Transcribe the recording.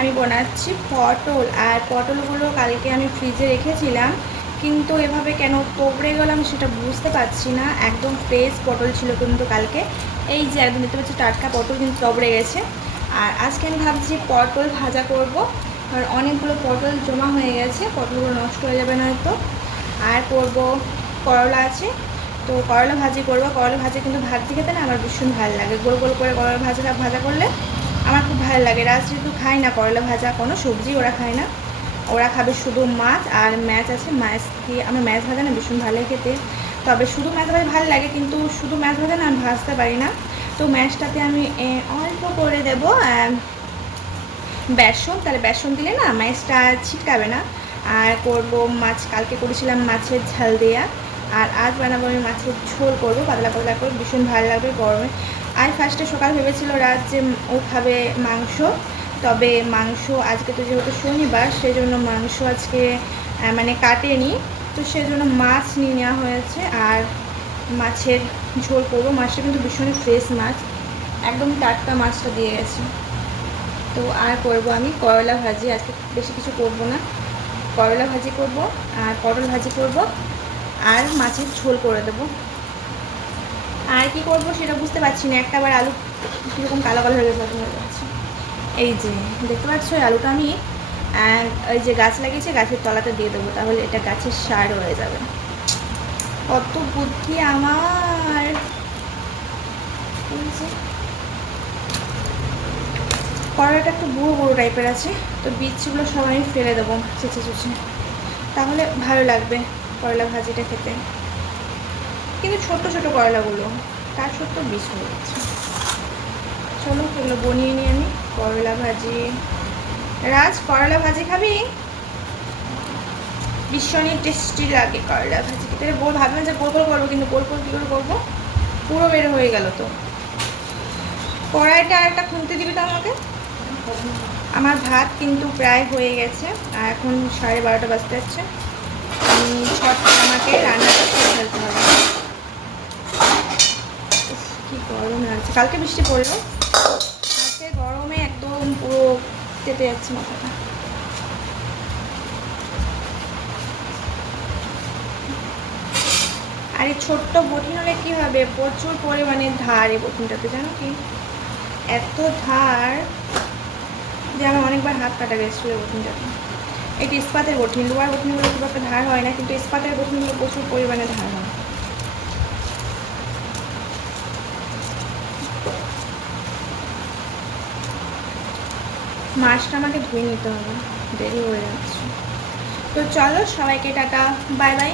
আমি বানাচ্ছি পটল। আর পটলগুলো কালকে আমি ফ্রিজে রেখেছিলাম, কিন্তু এভাবে কেন পড়ে গেলাম সেটা বুঝতে পারছি না। একদম ফ্রেশ পটল ছিল কিন্তু কালকে। এই যে একদম দেখতে পাচ্ছি টাটকা পটল, কিন্তু তবড়ে গেছে। আর আজকে আমি ভাবছি পটল ভাজা করব, আর অনেকগুলো পটল জমা হয়ে গেছে, পটলগুলো নষ্ট হয়ে যাবে নয়তো। আর করব করলা আছে, তো করলা ভাজি করবো। করলা ভাজি কিন্তু ভাত দিয়ে খেতে না আমার ভীষণ ভালো লাগে। গোল গোল করে করলা ভাজা করলে আমার খুব ভালো লাগে। রাজ যেহেতু খায় না করলা ভাজা, কোনো সবজি ওরা খায় না, ওরা খাবে শুধু মাছ আর ম্যাচ আছে। মাছ দিয়ে আমার ম্যাচ ভাজা না ভীষণ ভালো লাগে খেতে। তবে শুধু ম্যাচ ভাজা ভালো লাগে, কিন্তু শুধু ম্যাচ ভাজা না আমি ভাজতে পারি না। তো ম্যাচটাতে আমি অল্প করে দেবো বেসন, তাহলে বেসন দিলে না ম্যাচটা ছিটকাবে না। আর করব মাছ, কালকে করেছিলাম মাছের ঝাল দেয়া, আর আজ বানাবো আমি মাছের ঝোল করবো পাতলা পাতলা করে, ভীষণ ভালো লাগবে গরমে। আর ফার্স্টে সকাল ভেবেছিল রাত যে ও খাবে মাংস, তবে মাংস আজকে তো যেহেতু শনিবার সেই জন্য মাংস আজকে মানে কাটেনি, তো সেই জন্য মাছ নিয়ে নেওয়া হয়েছে। আর মাছের ঝোল করবো। মাছটা কিন্তু ভীষণই ফ্রেশ মাছ, একদম টাটকা মাছটা দিয়ে গেছে। তো আর করব আমি করলা ভাজি, আজকে বেশি কিছু করব না। করলা ভাজি করব আর পটল ভাজি করব আর মাছের ঝোল করে দেবো। আর কি করব সেটা বুঝতে পারছি না। একটা আবার আলু কীরকম কালো কালো হয়ে যাচ্ছে। এই যে দেখতে পাচ্ছ, ওই আলুটা আমি ওই যে গাছ লাগিয়েছে গাছের তলাতে দিয়ে দেবো, তাহলে এটা গাছের সার হয়ে যাবে। কত বুদ্ধি আমার! করলাটা একটু বুড়ো বুড়ো টাইপের আছে, তো বীজগুলো সব আমি ফেলে দেবো চেঁচে চুচে, তাহলে ভালো লাগবে করলা ভাজিটা খেতে। কিন্তু ছোট ছোট করলাগুলো, তার সত্ত্বেও বীজ হয়ে যাচ্ছে। চলো এগুলো বনিয়ে নিই আমি। করলা ভাজি, রাজ করলা ভাজি খাবি? ভীষণই টেস্টি লাগে করলা ভাজি খেতে। গোল ভাবলাম যে গোল গোল করবো, কিন্তু গোল গোল কী করে করবো, পুরো বের হয়ে গেল। তো কড়াইটা আরেকটা খুলতে দিবি তো আমাকে। আমার ভাত কিন্তু প্রায় হয়ে গেছে, আর এখন 12:30 বাজতে যাচ্ছে। আমি ছটটা আমাকে রান্নাটা করে ফেলতে হবে। কী গরম লাগছে, কালকে বৃষ্টি পড়লো, আজকে গরমে একদম পুরো তেতে যাচ্ছে মাথাটা। আর এই ছোট্ট বটিন হলে কী হবে, প্রচুর পরিমাণে ধার এই বটিনটাতে, জানো কি এত ধার যে আমার অনেকবার হাত কাটা গেছিলো এই বটিনটাতে। এটি ইস্পাতের বটিন, লোহার বটিনগুলো খুব একটা ধার হয় না, কিন্তু ইস্পাতের বটিনগুলো প্রচুর পরিমাণে ধার হয়। মাছটা আমাকে ধুয়ে নিতে হবে, দেরি হয়ে যাচ্ছে। তো চলো সবাইকে টাটা, বাই বাই।